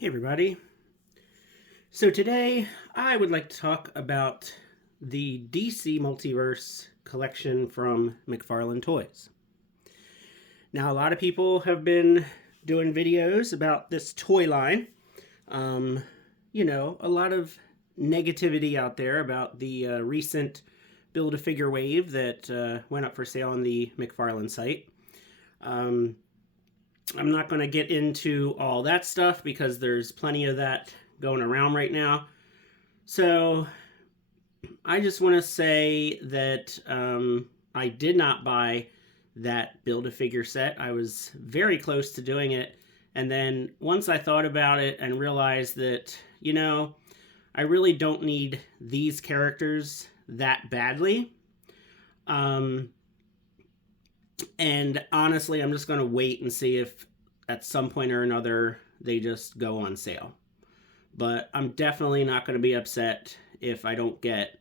Hey everybody. So today I would like to talk about the DC Multiverse collection from McFarlane Toys. Now a lot of people have been doing videos about this toy line. Um, a lot of negativity out there about the recent Build-A-Figure wave that went up for sale on the McFarlane site. Um, I'm not going to get into all that stuff because there's plenty of that going around right now. So I just want to say that I did not buy that Build-A-Figure set. I was very close to doing it. And then once I thought about it and realized that, I really don't need these characters that badly. And honestly, I'm just going to wait and see if at some point or another they just go on sale. But I'm definitely not going to be upset if I don't get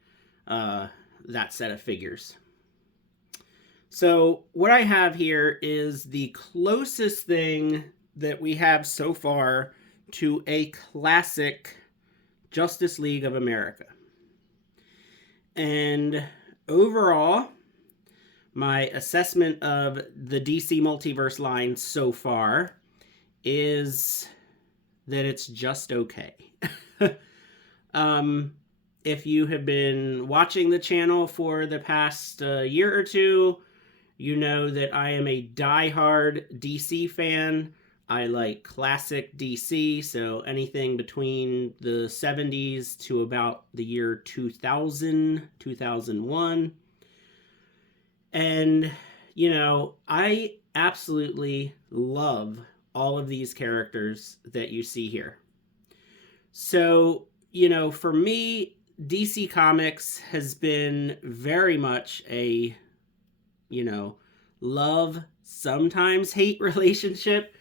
that set of figures. So what I have here is the closest thing that we have so far to a classic Justice League of America. And overall, my assessment of the DC Multiverse line so far is that it's just okay. If you have been watching the channel for the past year or two, you know that I am a diehard DC fan. I like classic DC, so anything between the 70s to about the year 2000, 2001. And, I absolutely love all of these characters that you see here. So, for me, DC Comics has been very much a, love, sometimes hate relationship.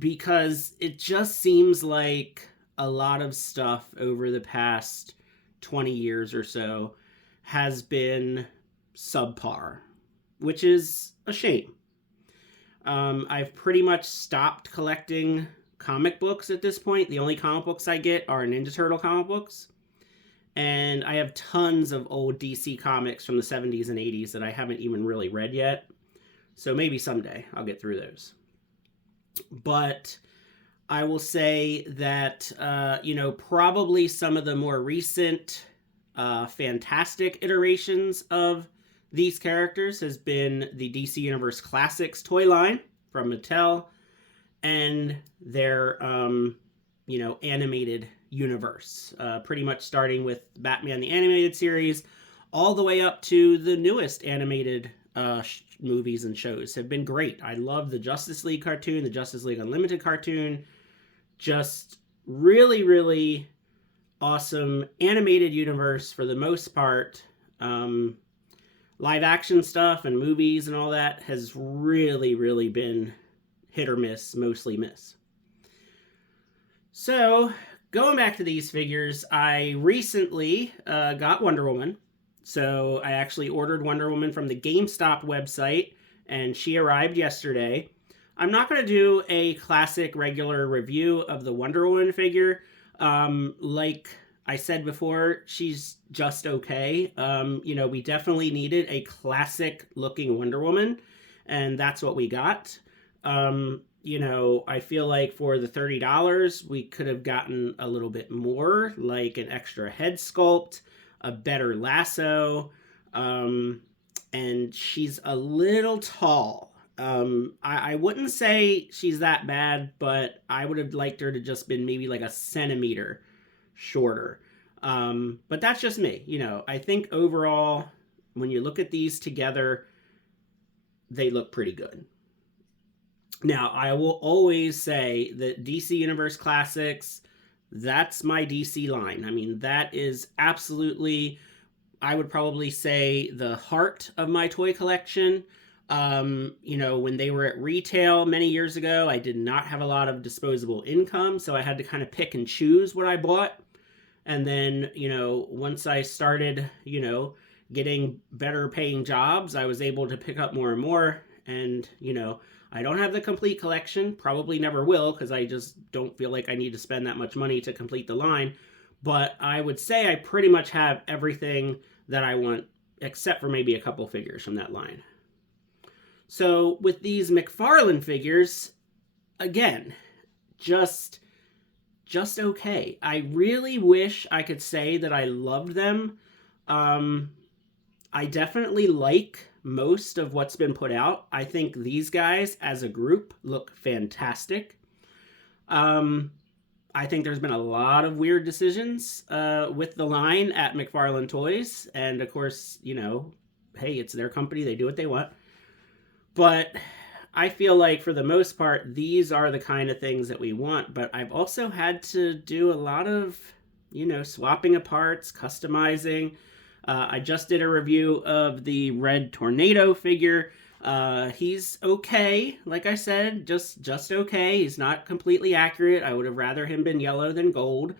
Because it just seems like a lot of stuff over the past 20 years or so has been subpar, which is a shame. I've pretty much stopped collecting comic books at this point. The only comic books I get are Ninja Turtle comic books. And I have tons of old DC comics from the 70s and 80s that I haven't even really read yet. So maybe someday I'll get through those. But I will say that, probably some of the more recent fantastic iterations of these characters has been the DC Universe Classics toy line from Mattel and their, animated universe. Pretty much starting with Batman the Animated Series all the way up to the newest animated movies and shows have been great. I love the Justice League cartoon, the Justice League Unlimited cartoon. Just really, really awesome animated universe for the most part. Live action stuff and movies and all that has really, really been hit or miss, mostly miss. So, going back to these figures, I recently got Wonder Woman. So, I actually ordered Wonder Woman from the GameStop website, and she arrived yesterday. I'm not going to do a classic regular review of the Wonder Woman figure. Like I said before, she's just okay. We definitely needed a classic looking Wonder Woman, and that's what we got. I feel like for the $30, we could have gotten a little bit more, like an extra head sculpt, a better lasso, and she's a little tall. I wouldn't say she's that bad, but I would have liked her to just been maybe like a centimeter shorter. But that's just me. I think overall, when you look at these together, they look pretty good. Now, I will always say that DC Universe Classics, that's my DC line. I mean, that is absolutely, I would probably say, the heart of my toy collection. When they were at retail many years ago, I did not have a lot of disposable income, so I had to kind of pick and choose what I bought. And then, once I started, getting better paying jobs, I was able to pick up more and more. And, I don't have the complete collection, probably never will, because I just don't feel like I need to spend that much money to complete the line. But I would say I pretty much have everything that I want, except for maybe a couple figures from that line. So with these McFarlane figures, again, just okay. I really wish I could say that I loved them. I definitely like most of what's been put out. I think these guys as a group look fantastic. I think there's been a lot of weird decisions with the line at McFarlane Toys. And of course, you know, hey, it's their company. They do what they want. But I feel like for the most part, these are the kind of things that we want. But I've also had to do a lot of, you know, swapping of parts, customizing. I just did a review of the Red Tornado figure. He's okay, like I said, just okay. He's not completely accurate. I would have rather him been yellow than gold.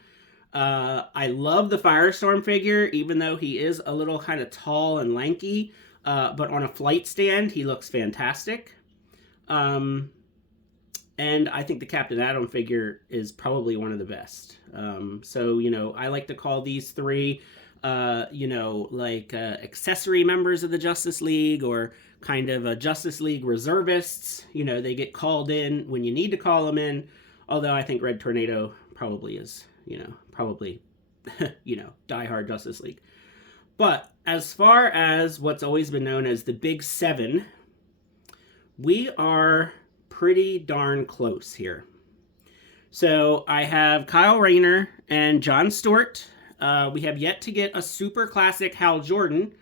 I love the Firestorm figure, even though he is a little kind of tall and lanky. But on a flight stand, he looks fantastic. And I think the Captain Atom figure is probably one of the best. So, you know, I like to call these three, you know, like accessory members of the Justice League, or kind of Justice League reservists. You know, they get called in when you need to call them in. Although I think Red Tornado probably is, you know, probably, you know, diehard Justice League. But as far as what's always been known as the Big Seven, we are pretty darn close here. So I have Kyle Rayner and John Stewart. We have yet to get a super classic Hal Jordan.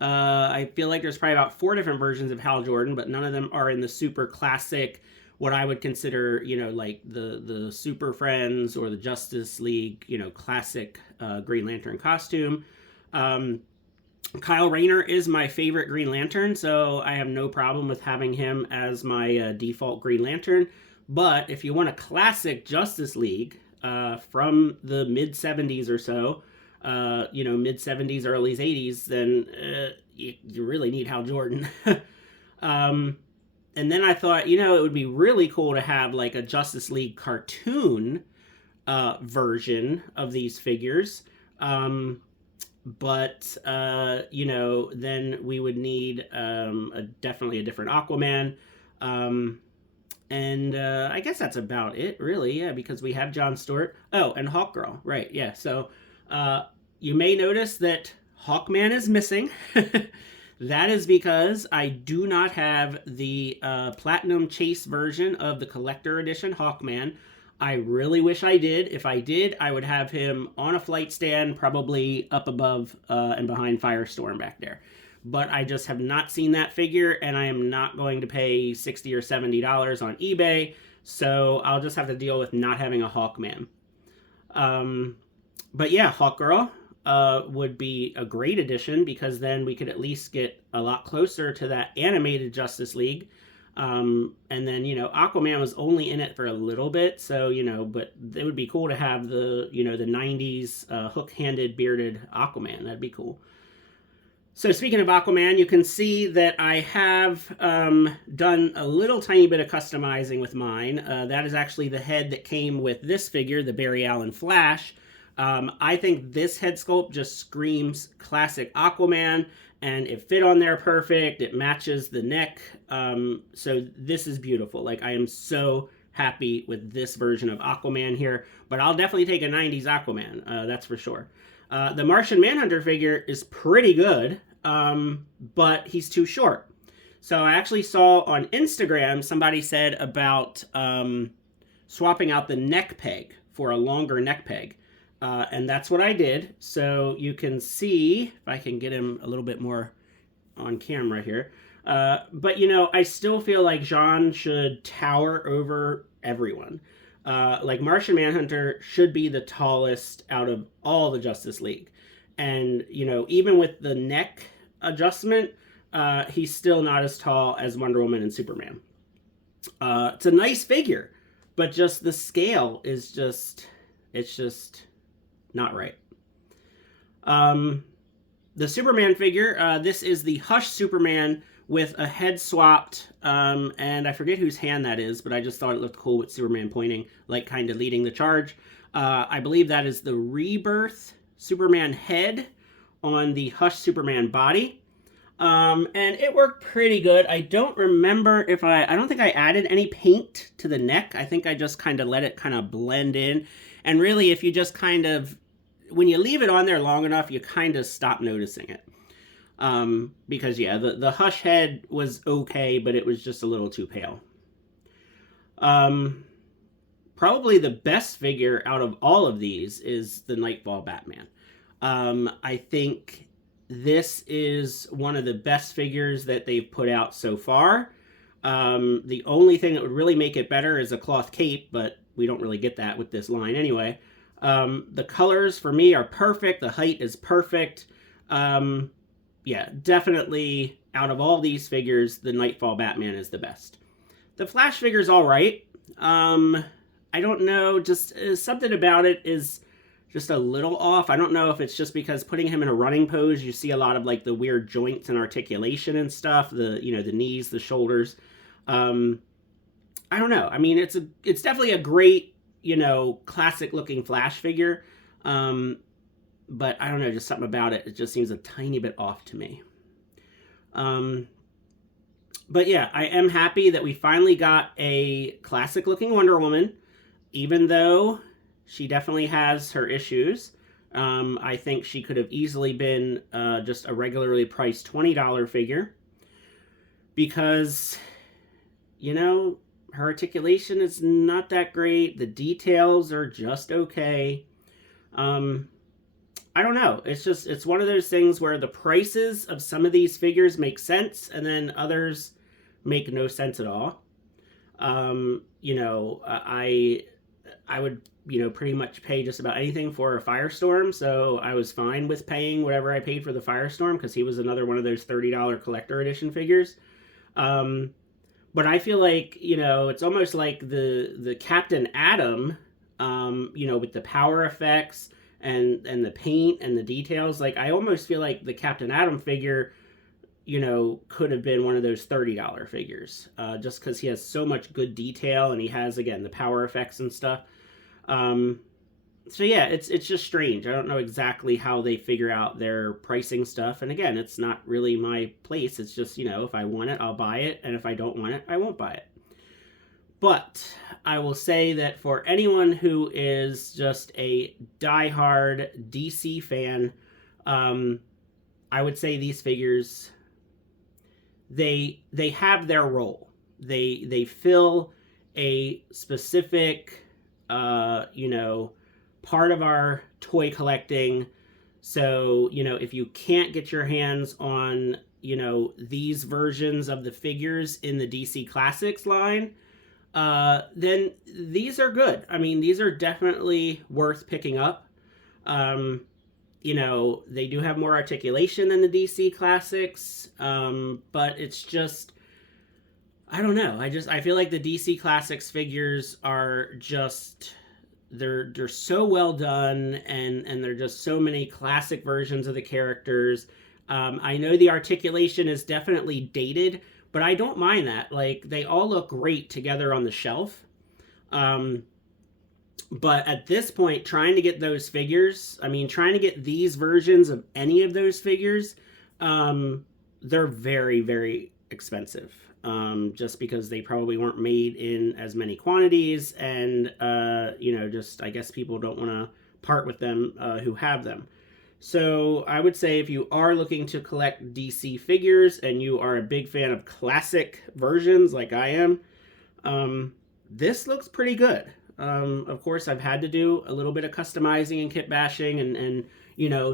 I feel like there's probably about 4 different versions of Hal Jordan, but none of them are in the super classic, what I would consider, you know, like the Super Friends or the Justice League, you know, classic Green Lantern costume. Kyle Rayner is my favorite Green Lantern, so I have no problem with having him as my default Green Lantern. But if you want a classic Justice League from the mid-70s or so, you know, mid-70s, early 80s, then you really need Hal Jordan. And then I thought, you know, it would be really cool to have like a Justice League cartoon version of these figures. But you know, then we would need definitely a different Aquaman. And I guess that's about it, really. Yeah, because we have John Stewart. Oh, and Hawkgirl, right? Yeah. So you may notice that Hawkman is missing. That is because I do not have the Platinum Chase version of the Collector Edition Hawkman. I really wish I did. If I did, I would have him on a flight stand, probably up above and behind Firestorm back there. But I just have not seen that figure, and I am not going to pay $60 or $70 on eBay, so I'll just have to deal with not having a Hawkman. But yeah, Hawkgirl would be a great addition, because then we could at least get a lot closer to that animated Justice League. And then, you know, Aquaman was only in it for a little bit, so, you know, but it would be cool to have the, you know, the 90s hook-handed, bearded Aquaman. That'd be cool. So speaking of Aquaman, you can see that I have done a little tiny bit of customizing with mine. That is actually the head that came with this figure, the Barry Allen Flash. I think this head sculpt just screams classic Aquaman, and it fit on there perfect. It matches the neck. So this is beautiful. Like, I am so happy with this version of Aquaman here, but I'll definitely take a 90s Aquaman. That's for sure. The Martian Manhunter figure is pretty good, but he's too short. So I actually saw on Instagram somebody said about swapping out the neck peg for a longer neck peg. And that's what I did. So you can see, if I can get him a little bit more on camera here. But, you know, I still feel like Jean should tower over everyone. Like, Martian Manhunter should be the tallest out of all the Justice League. And, you know, even with the neck adjustment, he's still not as tall as Wonder Woman and Superman. It's a nice figure, but just the scale is just, it's just not right. The Superman figure, this is the Hush Superman with a head swapped, and I forget whose hand that is, but I just thought it looked cool with Superman pointing, like kind of leading the charge. I believe that is the Rebirth Superman head on the Hush Superman body. And it worked pretty good. I don't remember if I don't think I added any paint to the neck. I think I just kind of let it kind of blend in. And really, if you just kind of, when you leave it on there long enough, you kind of stop noticing it. Because yeah, the Hush head was okay, but it was just a little too pale. Probably the best figure out of all of these is the Nightfall Batman. I think this is one of the best figures that they've put out so far. The only thing that would really make it better is a cloth cape, but we don't really get that with this line anyway. The colors for me are perfect. The height is perfect. Yeah, definitely out of all these figures, the Nightfall Batman is the best. The Flash figure's all right. I don't know, just something about it is just a little off. I don't know if it's just because putting him in a running pose, you see a lot of like the weird joints and articulation and stuff, the knees, the shoulders. I don't know. I mean, it's definitely a great, classic looking Flash figure. But I don't know, just something about it. It just seems a tiny bit off to me. But yeah, I am happy that we finally got a classic looking Wonder Woman, even though she definitely has her issues. I think she could have easily been just a regularly priced $20 figure because, her articulation is not that great. The details are just okay. I don't know. It's one of those things where the prices of some of these figures make sense and then others make no sense at all. I would, pretty much pay just about anything for a Firestorm, so I was fine with paying whatever I paid for the Firestorm because he was another one of those $30 collector edition figures. But I feel like, it's almost like the Captain Atom, with the power effects and the paint and the details. Like, I almost feel like the Captain Atom figure, could have been one of those $30 figures, just because he has so much good detail and he has, again, the power effects and stuff. So yeah, it's just strange. I don't know exactly how they figure out their pricing stuff. And again, it's not really my place. It's just, if I want it, I'll buy it. And if I don't want it, I won't buy it. But I will say that for anyone who is just a diehard DC fan, I would say these figures, they have their role. They fill a specific, part of our toy collecting. So, if you can't get your hands on, these versions of the figures in the DC Classics line, then these are good. I mean, these are definitely worth picking up. They do have more articulation than the DC Classics, but it's just, I don't know. I feel like the DC Classics figures are just, they're so well done, and they're just so many classic versions of the characters. I know the articulation is definitely dated, but I don't mind that. Like, they all look great together on the shelf. But at this point, trying to get those figures, trying to get these versions of any of those figures, they're very, very expensive. Just because they probably weren't made in as many quantities, and just, I guess, people don't want to part with them who have them. So I would say if you are looking to collect DC figures and you are a big fan of classic versions like I am, this looks pretty good. Of course, I've had to do a little bit of customizing and kit bashing and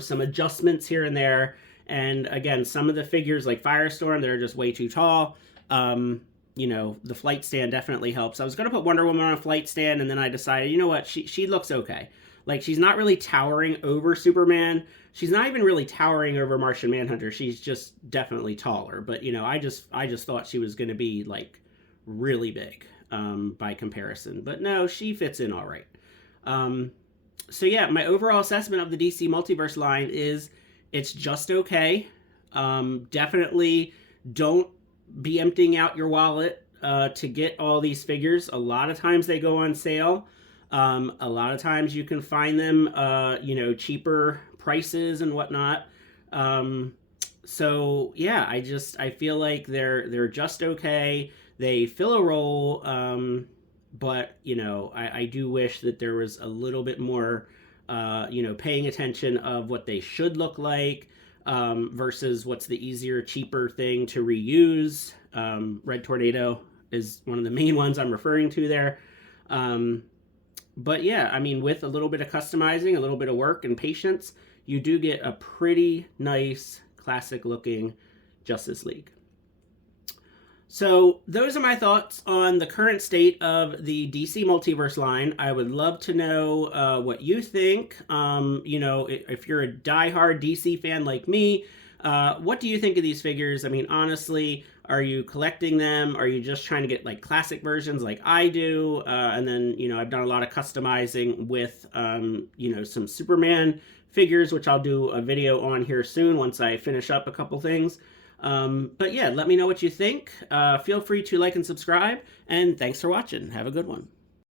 some adjustments here and there. And again, some of the figures like Firestorm, they're just way too tall. The flight stand definitely helps. I was going to put Wonder Woman on a flight stand, and then I decided, you know what, she looks okay. Like, she's not really towering over Superman. She's not even really towering over Martian Manhunter. She's just definitely taller. But, I just thought she was going to be, like, really big by comparison. But no, she fits in all right. So yeah, my overall assessment of the DC Multiverse line is it's just okay. Definitely don't be emptying out your wallet to get all these figures. A lot of times they go on sale. A lot of times you can find them, cheaper prices and whatnot. So yeah, I feel like they're just okay. They fill a role, but I do wish that there was a little bit more, paying attention of what they should look like, versus what's the easier, cheaper thing to reuse. Red Tornado is one of the main ones I'm referring to there. But yeah, I mean, with a little bit of customizing, a little bit of work and patience, you do get a pretty nice, classic looking Justice League. So those are my thoughts on the current state of the DC Multiverse line. I would love to know what you think. If you're a diehard DC fan like me, what do you think of these figures? I mean, honestly, are you collecting them? Are you just trying to get like classic versions like I do? And then, I've done a lot of customizing with, some Superman figures, which I'll do a video on here soon once I finish up a couple things. But yeah, let me know what you think. Feel free to like and subscribe, and thanks for watching. Have a good one.